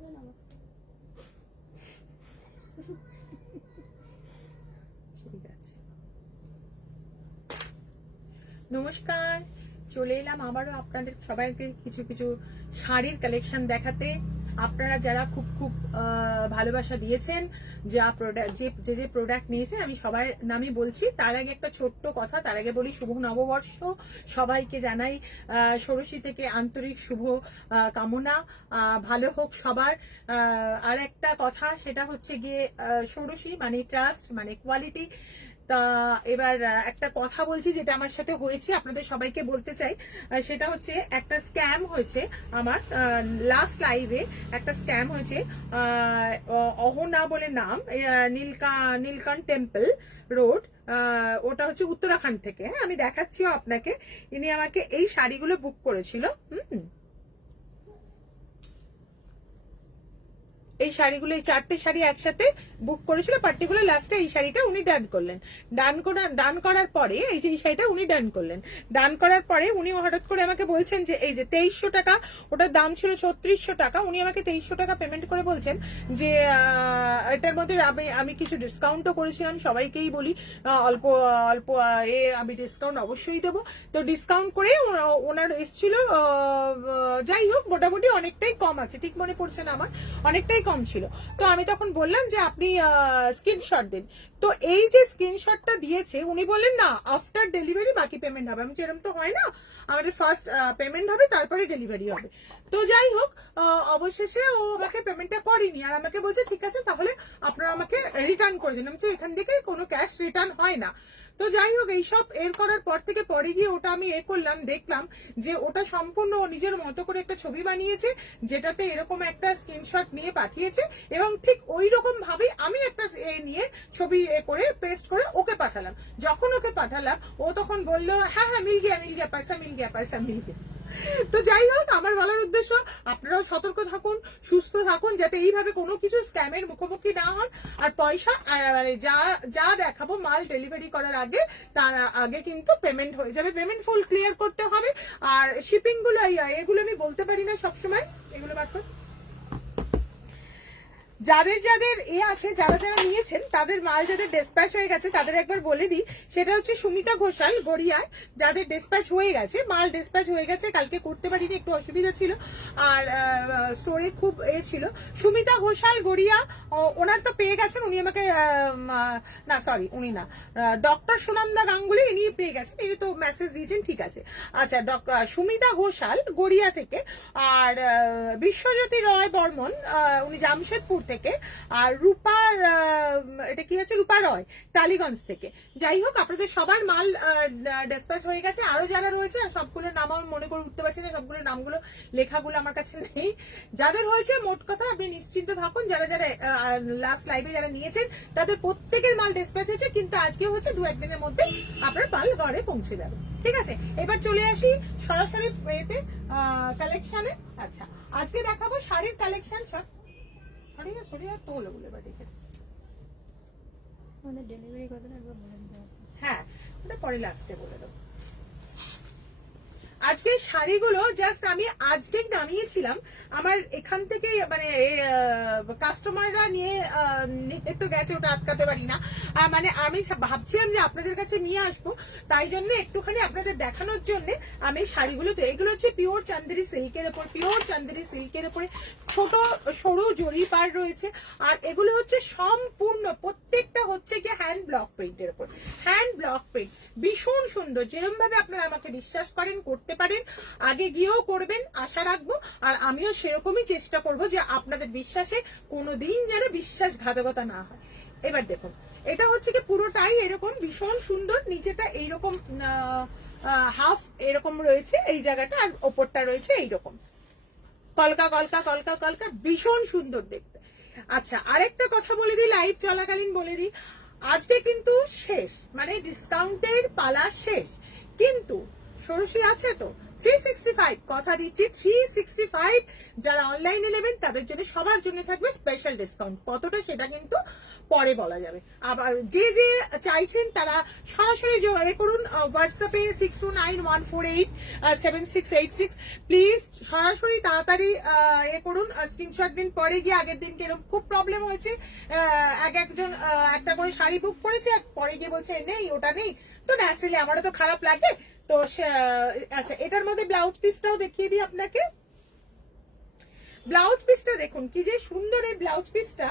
ঠিক আছে, নমস্কার। চলে এলাম আবারও আপনাদের সবাইকে কিছু কিছু শাড়ির কালেকশন দেখাতে। আপনারা যারা খুব খুব ভালোবাসা দিয়েছেন, যা প্রোডাক্ট যে প্রোডাক্ট নিয়েছেন, আমি সবার নামই বলছি। তার আগে একটা ছোট্ট কথা, তার আগে বলি শুভ নববর্ষ সবাইকে জানাই ষোড়শী থেকে আন্তরিক শুভ কামনা, ভালো হোক সবার। আর একটা কথা, সেটা হচ্ছে গিয়ে ষোড়শী মানে ট্রাস্ট মানে কোয়ালিটি। তা এবার একটা কথা বলছি যেটা আমার সাথে হয়েছে, আপনাদের সবাইকে বলতে চাই। সেটা হচ্ছে একটা স্ক্যাম হয়েছে আমার লাস্ট লাইভে। একটা স্ক্যাম হয়েছে, অহনা বলে নাম, নীলকান টেম্পল রোড, ওটা হচ্ছে উত্তরাখণ্ড থেকে। হ্যাঁ, আমি দেখাচ্ছিও আপনাকে। ইনি আমাকে এই শাড়িগুলো বুক করেছিল। এই শাড়িগুলো, এই 4টে শাড়ি একসাথে বুক করেছিল। পার্টিকুলার লাস্টে এই শাড়িটা উনি ডান করলেন। ডান করার পরে এই যে এই শাড়িটা উনি ডান করলেন। ডান করার পরে উনি হঠাৎ করে আমাকে বলছেন যে এই যে 2300 টাকা, ওটার দাম ছিল 3600 টাকা, উনি আমাকে 2300 টাকা পেমেন্ট করে বলছেন যে এটার মধ্যে আমি কিছু ডিসকাউন্টও করেছিলাম। সবাইকেই বলি অল্প অল্প আমি ডিসকাউন্ট অবশ্যই দেবো। তো ডিসকাউন্ট করে ওনার এসছিল, যাই হোক মোটামুটি অনেকটাই কম আছে, ঠিক মনে পড়ছে না আমার, অনেকটাই কম ছিল। তো আমি তখন বললাম যে আপনি স্ক্রিনশট দিন। তো এই যে স্ক্রিনশটটা দিয়েছে, উনি বললেন না আফটার ডেলিভারি বাকি পেমেন্ট হবে। আমি এরকম তো হয় না, আমাদের ফার্স্ট পেমেন্ট হবে তারপরে ডেলিভারি হবে। তো যাই হোক, অবশেষে ও আমাকে পেমেন্টটা করেনি, আর আমাকে বলছে ঠিক আছে তাহলে আপনারা আমাকে রিটার্ন করে দিন। আমি এখান থেকে কোনো ক্যাশ রিটার্ন হয় না। তো যাই হোক, এইসব এর করার পর থেকে পরে গিয়ে ওটা আমি করলাম, দেখলাম যে ওটা সম্পূর্ণ নিজের মতো করে একটা ছবি বানিয়েছে, যেটাতে এরকম একটা স্ক্রিনশট নিয়ে পাঠিয়েছে, এবং ঠিক ওই রকম ভাবে আমি একটা নিয়ে ছবি করে পেস্ট করে ওকে পাঠালাম। যখন ওকে পাঠালাম, ও তখন বললো হ্যাঁ হ্যাঁ মিল গিয়া পয়সা মিল গিয়া। তো যাই হোক, আমার বলার উদ্দেশ্য আপনারাও সতর্ক থাকুন, সুস্থ থাকুন, যাতে এইভাবে কোনো কিছু স্ক্যামের মুখোমুখি না হন। আর পয়সা মানে যা দেখাবো মাল ডেলিভারি করার আগে, তার আগে কিন্তু পেমেন্ট হয়ে যাবে। পেমেন্ট ফুল ক্লিয়ার করতে হবে। আর শিপিং গুলো এগুলো আমি বলতে পারি না সবসময়, এগুলো বার কর। যাদের যাদের আছে, যারা যারা নিয়েছেন, তাদের মাল যাদের ডিসপ্যাচ হয়ে গেছে তাদের একবার বলে দিই। সেটা হচ্ছে সুমিতা ঘোষাল, গড়িয়ায়। যাদের ডিসপ্যাচ হয়ে গেছে, মাল ডিসপ্যাচ হয়ে গেছে, কালকে করতে পারিনি, একটু অসুবিধা ছিল, আর স্টোরে খুব ছিল। সুমিতা ঘোষাল, গড়িয়া, ওনার তো পেয়ে গেছেন। উনি আমাকে না সরি উনি না, ডক্টর সুনন্দা গাঙ্গুলি, ইনি পেয়ে গেছেন, ইনি তো মেসেজ দিয়েছেন, ঠিক আছে। আচ্ছা, সুমিতা ঘোষাল গড়িয়া থেকে, আর বিশ্বজ্যোতি রয় বর্মন, উনি জামশেদপুর থেকে, আর রূপার, এটা কি হচ্ছে, রূপা রয় টালিগঞ্জ থেকে। যাই হোক, আপনাদের সবার মাল ডিসপ্যাচ হয়ে গেছে। আরো যারা রয়েছে, আর সবগুলোর নাম আমি মনে করে উঠতে পারছি না, সবগুলোর নামগুলো লেখাগুলো আমার কাছে নেই। যাদের হয়েছে, মোট কথা আপনি নিশ্চিন্ত থাকুন, যারা যারা লাস্ট লাইভে যারা নিয়েছেন তাদের প্রত্যেকের মাল ডিসপ্যাচ হয়েছে, কিন্তু আজকে হচ্ছে 2-1 দিনের মধ্যে আপনার মাল ঘরে পৌঁছে যাবে, ঠিক আছে। এবার চলে আসি সরাসরি এতে কালেকশনে। আচ্ছা, আজকে দেখাবো শাড়ির কালেকশন। সব সরিয়ে তো হলো বলে বা দেখে ডেলিভারি করবে না, হ্যাঁ ওটা পরে লাস্টে বলে দেবো। আজকে শাড়িগুলো জাস্ট আমি আজকেই নামিয়েছিলাম আমার এখান থেকে, মানে কাস্টমাররা নিয়ে তো গেছে, ওটা আটকাতে পারি না। মানে আমি ভাবছিলাম যে আপনাদের কাছে নিয়ে আসবো, তাই জন্য একটুখানি আপনাদের দেখানোর জন্য আমি শাড়িগুলো, তো এগুলো হচ্ছে পিওর চান্দেরি সিল্কের উপর, পিওর চান্দেরি সিল্কের উপরে ছোট সরু জরি পার রয়েছে। আর এগুলো হচ্ছে সম্পূর্ণ প্রত্যেকটা হচ্ছে কি হ্যান্ড ব্লক প্রিন্টের উপর, হ্যান্ড ব্লক প্রিন্ট, ভীষণ সুন্দর। যেরকম ভাবে আপনারা আমাকে বিশ্বাস করেন, করতে পারেন, আগে গিয়েও করবেন আশা রাখবো। আর আমিও সেরকমই চেষ্টা করব যে আপনাদের বিশ্বাসে কোনোদিন যেন বিশ্বাসঘাতকতা না হয়। এবার দেখুন, এটা হচ্ছে কি পুরোটাই এরকম ভীষণ সুন্দর, নিচেটা এইরকম হাফ এরকম রয়েছে এই জায়গাটা, আর ওপরটা রয়েছে এইরকম কলকা কলকা কলকা কলকা, ভীষণ সুন্দর দেখতে। আচ্ছা, আরেকটা কথা বলে দিই, লাইভ চলাকালীন বলে দিই, আজকে কিন্তু শেষ, মানে ডিসকাউন্টের পালা শেষ, কিন্তু ষোড়শী আছে তো 365, কথা দিচ্ছি 365 যারা অনলাইনে নেবেন তাদের জন্য সবার জন্য থাকবে স্পেশাল ডিসকাউন্ট। কতটা সেটা কিন্তু পরে বলা যাবে। আবার যে যে চাইছেন তারা সরাসরি এ করুন হোয়াটসঅ্যাপে 6291487686, প্লিজ সরাসরি তাড়াতাড়ি এ করুন, স্ক্রিনশট দিন। পরে গিয়ে আগের দিনকে এরকম খুব প্রবলেম হয়েছে, একজন একটা করে শাড়ি বুক করেছে আর পরে গিয়ে বলছে নেই ওটা নেই, তো ন্যাচারালি আমারও তো খারাপ লাগে। তো আচ্ছা, এটার মধ্যে ব্লাউজ পিসটাও দেখিয়ে দিই আপনাকে। ব্লাউজ পিসটা দেখুন কি যে সুন্দর এই ব্লাউজ পিসটা।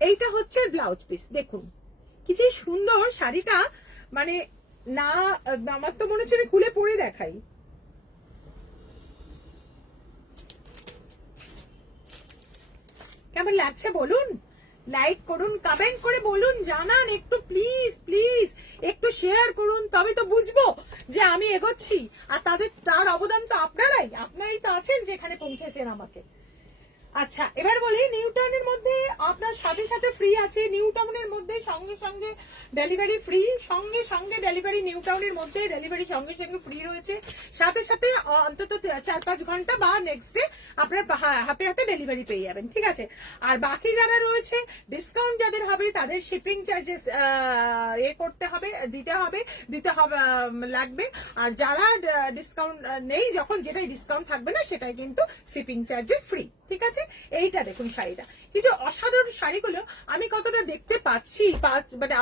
এইটা হচ্ছে ব্লাউজ পিস, দেখুন কি যে সুন্দর শাড়িটা, মানে না আমার তো মনে হচ্ছে খুলে পরে দেখাই। কেমন লাগছে বলুন, লাইক করুন, কমেন্ট করে বলুন, জানান একটু প্লিজ প্লিজ, একটু শেয়ার করুন, তবে তো বুঝবো যে আমি এগোচ্ছি। আর তার অবদান তো আপনারাই তো আছেন যেখানে পৌঁছেছেন আমাকে। আচ্ছা, এবার বলি নিউ টাউনের মধ্যে আপনার সাথে সাথে ফ্রি আছে। নিউ টাউনের মধ্যে সঙ্গে সঙ্গে ডেলিভারি ফ্রি, সঙ্গে সঙ্গে ডেলিভারি নিউ টাউনের মধ্যে ডেলিভারি সঙ্গে সঙ্গে ফ্রি রয়েছে। সাথে সাথে অন্তত 4-5 ঘন্টা বা নেক্সট ডে আপনার হাতে হাতে ডেলিভারি পেয়ে যাবেন, ঠিক আছে। আর বাকি যারা রয়েছে ডিসকাউন্ট যাদের হবে তাদের শিপিং চার্জেস দিতে হবে লাগবে। আর যারা ডিসকাউন্ট নেই, যখন যেটাই ডিসকাউন্ট থাকবে না সেটাই কিন্তু শিপিং চার্জেস ফ্রি, ঠিক আছে। এইটা দেখুন শাড়িটা, কিছু অসাধারণ শাড়িগুলো আমি কতটা দেখতে পাচ্ছি, মানে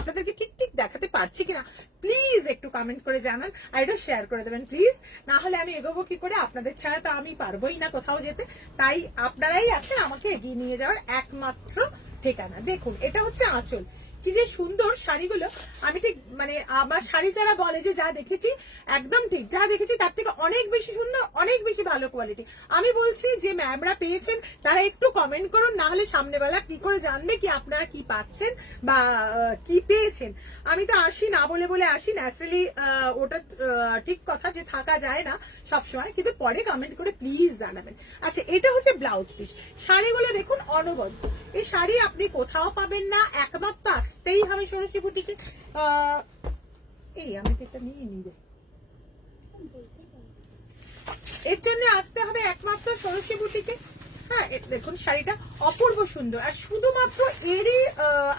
আপনাদেরকে ঠিক ঠিক দেখাতে পারছি কিনা প্লিজ একটু কমেন্ট করে জানান, আর এটা শেয়ার করে দেবেন প্লিজ। না হলে আমি এগোবো কি করে? আপনাদের ছাড়া তো আমি পারবোই না কোথাও যেতে। তাই আপনারাই আছেন আমাকে এগিয়ে নিয়ে যাওয়ার একমাত্র ঠিকানা। দেখুন এটা হচ্ছে আঁচল, কি যে সুন্দর শাড়িগুলো। আমি ঠিক মানে আমার শাড়ি যারা বলে যে যা দেখেছি একদম ঠিক, যা দেখেছি তার থেকে অনেক বেশি সুন্দর, অনেক বেশি ভালো কোয়ালিটি। আমি বলছি যে ম্যামরা পেয়েছেন তারা একটু কমেন্ট করুন, না হলে সামনেবেলা কি করে জানবে কি আপনারা কি পাচ্ছেন বা কি পেয়েছেন। আমি তো আসি না বলে বলে আসি, ন্যাচারালি ওটা ঠিক কথা যে থাকা যায় না সবসময়, কিন্তু পরে কমেন্ট করে প্লিজ জানাবেন। আচ্ছা, এটা হচ্ছে ব্লাউজ পিস। শাড়িগুলো দেখুন অনবদ্য, এই শাড়ি আপনি কোথাও পাবেন না, একমাত্র আসতেই হবে ষোড়শী বুটিকে। এই আমি এটা নিয়ে নিবে, এর জন্য আসতে হবে একমাত্র ষোড়শী বুটিকে। হ্যাঁ, দেখুন শাড়িটা অপূর্ব সুন্দর, আর শুধুমাত্র এরই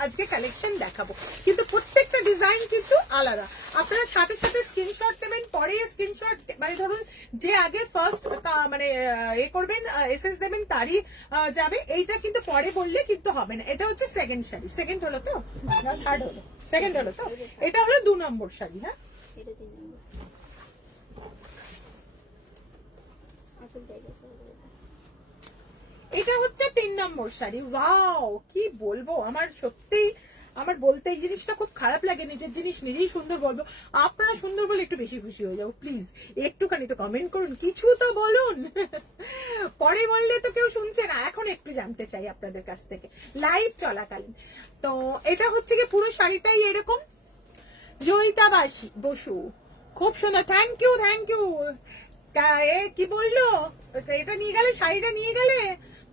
আজকে কালেকশন দেখাবো, কিন্তু প্রত্যেকটা ডিজাইন কিন্তু আলাদা। আপনারা সাথে সাথে স্ক্রিনশট নেবেন, পরে স্ক্রিনশট মানে ধরুন যে আগে ফার্স্ট মানে করবেন এসএস দেবেন তারই যাবে। এইটা কিন্তু পরে বললে কিন্তু হবে না। এটা হচ্ছে সেকেন্ড শাড়ি, সেকেন্ড হলো তো না থার্ড হলো? সেকেন্ড হলো তো। এটা হলো 2 নম্বর শাড়ি। হ্যাঁ, এটা হচ্ছে 3 নম্বর শাড়ি। ওয়াও, কি বলবো, আমার সত্যিই আমার বলতে এই জিনিসটা খুব খারাপ লাগে, নিজের জিনিস নিজেই সুন্দর বলবো, আপনারা সুন্দর বলে একটু বেশি খুশি হয়ে যাবো। প্লিজ একটুখানি তো কমেন্ট করুন, কিছু তো বলুন। পরে বললে তো কেউ শুনছে না, এখন একটু জানতে চাই আপনাদের কাছ থেকে লাইভ চলাকালীন। তো এটা হচ্ছে কি পুরো শাড়িটাই এরকম। জয়িতা বসু, খুব সুন্দর, থ্যাংক ইউ থ্যাংক ইউ। কি বললো এটা নিয়ে গেলে, শাড়িটা নিয়ে গেলে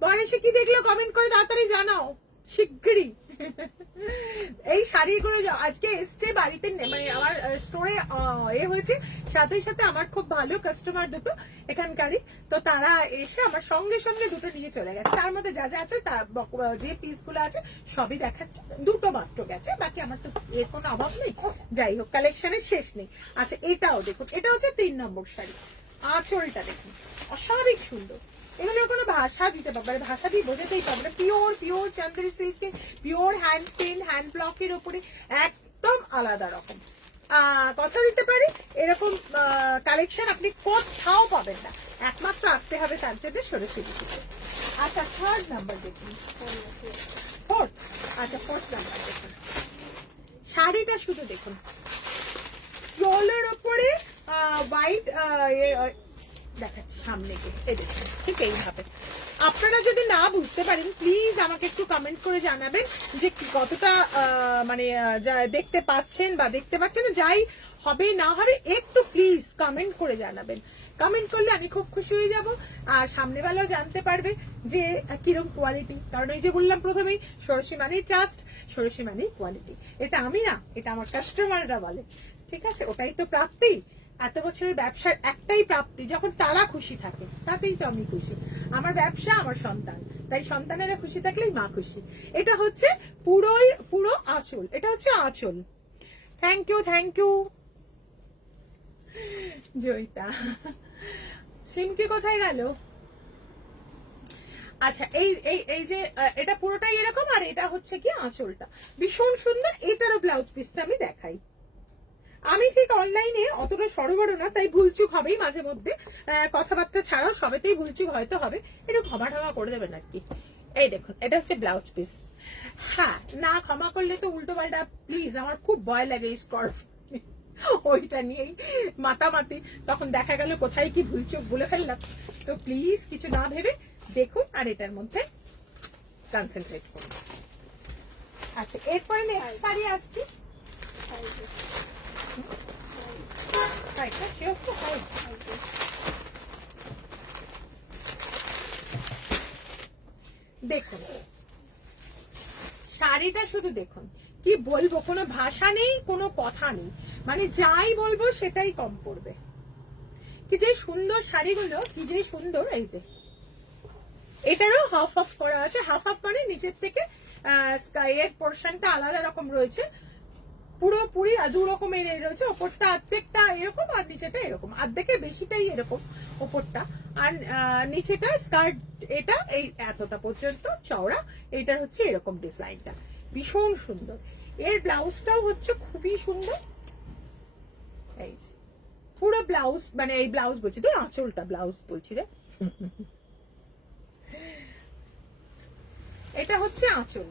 পরে সে কি দেখলো কমেন্ট করে তাড়াতাড়ি জানাও শিগগিরই। এই শাড়িগুলো আজকে এসছে বাড়িতে, মানে আমার স্টোরে হয়েছে, সাথে সাথে আমার খুব ভালো কাস্টমার দুটো এখানকারই, তো তারা এসে আমার সঙ্গে সঙ্গে দুটো নিয়ে চলে গেছে। তার মধ্যে যা যা আছে তার যে পিসগুলো আছে সবই দেখাচ্ছে, দুটো মাত্র গেছে, বাকি আমার তো এর কোনো অভাব নেই। যাই হোক, কালেকশনের শেষ নেই। আচ্ছা, এটাও দেখুন, এটা হচ্ছে 3 নম্বর শাড়ি। আঁচলটা দেখুন অস্বাভাবিক সুন্দর। এগুলোর কোনো ভাষা দিতে পারবে, ভাষা দিয়ে বোঝাতেই পারবে না। পিওর চান্দেরি সিল্কের, পিওর হ্যান্ড পেন হ্যান্ড ব্লকের উপরে একদম আলাদা রকম। কথা দিতে পারি এরকম কালেকশন আপনি কোথাও পাবেন না, একমাত্র আসতে হবে তার জন্য ষোড়শী বুটিকে। আচ্ছা, 3rd নাম্বার দেখুন, 4th। আচ্ছা, 4th নাম্বার দেখুন, শাড়িটা শুধু দেখুন, জলের উপরে হোয়াইট দেখাচ্ছি সামনে গিয়ে, এই দেখুন ঠিক এইভাবে। আপনারা যদি না বুঝতে পারেন প্লিজ আমাকে একটু কমেন্ট করে জানাবেন যে কতটা মানে দেখতে পাচ্ছেন বা দেখতে পাচ্ছেন না, যাই হবে না হবে একটু প্লিজ কমেন্ট করে জানাবেন। কমেন্ট করলে আমি খুব খুশি হয়ে যাব, আর সামনেবেলাও জানতে পারবে যে কিরকম কোয়ালিটি। কারণ এই যে বললাম প্রথমেই, ষোড়শী মানেই ট্রাস্ট, ষোড়শী মানেই কোয়ালিটি। এটা আমি না, এটা আমার কাস্টমাররা বলে, ঠিক আছে? ওটাই তো প্রাপ্তি। এত বছরের ব্যবসার একটাই প্রাপ্তি, যখন তারা খুশি থাকে তাতেই তো আমি খুশি। আমার ব্যবসা, আমার সন্তান, তাই সন্তানেরা খুশি থাকলেই মা খুশি। এটা হচ্ছে পুরো আঁচল, এটা হচ্ছে Anchal. Thank you, thank you Joyita. Simki কোথায় গেল? আচ্ছা, এই যে এটা পুরোটাই এরকম, আর এটা হচ্ছে কি আঁচলটা ভীষণ সুন্দর। এটারও ব্লাউজ পিসটা আমি দেখাই। আমি ঠিক অনলাইনে অতটা সরবরাহ না, তাই ভুলচুক হবেই মাঝে মধ্যে, কথাবার্তা ছাড়াও সবেতেই ভুলচুক হয়তো হবে, একটু ক্ষমা করে দেবেন আর কি। এই দেখুন, এটা হচ্ছে ব্লাউজ পিস। হ্যাঁ, না ক্ষমা করলে তো উল্টো পাল্টা, প্লিজ, আমার খুব ভয় লাগে স্কার্ফ ওইটা নিয়েই মাতামাতি, তখন দেখা গেল কোথায় কি ভুলচুক বলে ফেললাম। তো প্লিজ কিছু না ভেবে দেখুন, আর এটার মধ্যে কনসেন্ট্রেট করুন। আচ্ছা, এরপরে নেক্সট শাড়ি আসছি। দেখুন শাড়িটা, শুধু দেখুন, কি বলবো, কোনো ভাষা নেই, কোনো কথা নেই, মানে যাই বলবো সেটাই কম পড়বে। কি যে সুন্দর শাড়িগুলো, কি যে সুন্দর। এই যে এটারও হাফ হাফ করা আছে, হাফ হাফ মানে নিচের থেকে স্কাইয়ের পোর্শনটা আলাদা রকম রয়েছে, পুরোপুরি দু রকমের রয়েছে। ওপরটা অর্ধেকটা এরকম, আর নিচেটা এরকম, অর্ধেকের বেশিটাই এরকম ওপরটা, আর নিচেটা স্কার্ট এটা এই এতটা পর্যন্ত চওড়া। এটার হচ্ছে এরকম ডিজাইনটা, ভীষণ সুন্দর। এর ব্লাউজটাও হচ্ছে খুবই সুন্দর। এই যে পুরো ব্লাউজ, মানে এই ব্লাউজ বলছি তো, আঁচলটা ব্লাউজ বলছি রে, এটা হচ্ছে আঁচল,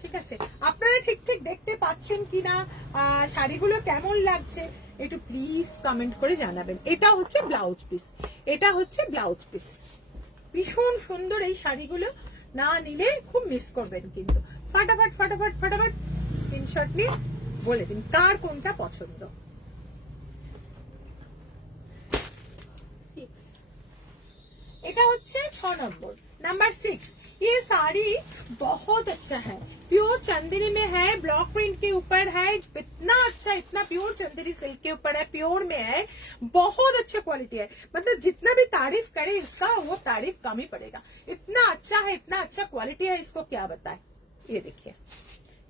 ঠিক আছে? আপনারা ঠিক ঠিক দেখতে পাচ্ছেন কিনা, শাড়িগুলো কেমন লাগছে একটু প্লিজ কমেন্ট করে জানাবেন। এটা হচ্ছে ব্লাউজ পিস, এটা হচ্ছে ব্লাউজ পিস, ভীষণ সুন্দর। এই শাড়িগুলো না নিলে খুব মিস করবেন কিন্তু। ফাটাফাট ফাটাফাট ফাটাফাট স্ক্রিনশট নিয়ে বলে দিন কার কোনটা পছন্দ। এটা হচ্ছে 6 নম্বর, नंबर 6। ये साड़ी बहुत अच्छा है, प्योर चंदेरी में है, ब्लॉक प्रिंट के ऊपर है, इतना अच्छा, इतना प्योर चंदेरी सिल्क के ऊपर है, प्योर में है, बहुत अच्छा क्वालिटी है। मतलब जितना भी तारीफ करे इसका, वो तारीफ कम ही पड़ेगा। इतना अच्छा है, इतना अच्छा क्वालिटी है, इसको क्या बताए। ये देखिए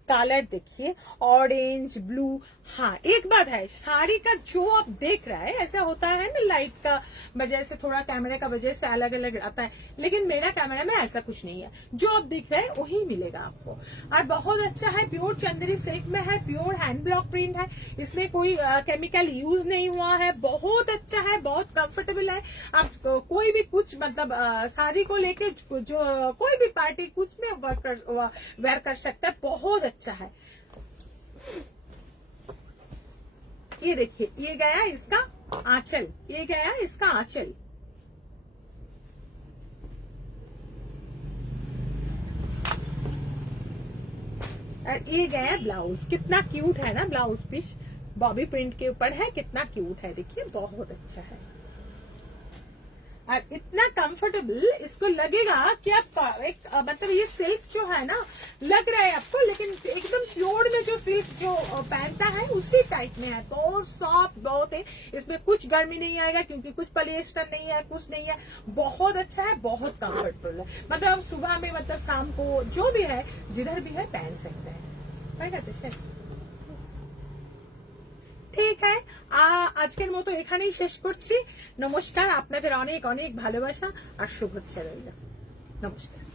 कलर, देखिए ऑरेंज ब्लू। हाँ, एक बात है, साड़ी का जो आप देख रहा है, ऐसा होता है ना, लाइट का वजह से, थोड़ा कैमरे का वजह से अलग अलग आता है, लेकिन मेरा कैमरा में ऐसा कुछ नहीं है। जो आप दिख रहे हैं वही मिलेगा आपको, और बहुत अच्छा है। प्योर चंदेरी सिल्क में है, प्योर हैंड ब्लॉक प्रिंट है, इसमें कोई केमिकल यूज नहीं हुआ है, बहुत अच्छा है, बहुत कंफर्टेबल है। आप कोई भी कुछ, मतलब शादी को लेके जो कोई भी पार्टी कुछ में वेयर कर सकता है, बहुत अच्छा है। ये देखिए, ये गया इसका आंचल, ये गया इसका आंचल, और ये गया ब्लाउज। कितना क्यूट है ना ब्लाउज पीस, बॉबी प्रिंट के ऊपर है, कितना क्यूट है, देखिए बहुत अच्छा है, और इतना कंफर्टेबल। इसको लगेगा कि आप एक, मतलब ये सिल्क जो है ना, लग रहा है आपको, लेकिन एकदम प्योर में जो सिल्क जो पहनता है उसी टाइप में है, बहुत सॉफ्ट बहुत है। इसमें कुछ गर्मी नहीं आएगा, क्योंकि कुछ पॉलिएस्टर नहीं है, कुछ नहीं है, बहुत अच्छा है, बहुत कंफर्टेबल है। मतलब आप सुबह में, मतलब शाम को, जो भी है, जिधर भी है पहन सकते हैं। ঠিক আছে, আজকের মতো এখানেই শেষ করছি। নমস্কার, আপনাদের অনেক অনেক ভালোবাসা আর শুভেচ্ছা রইল। নমস্কার।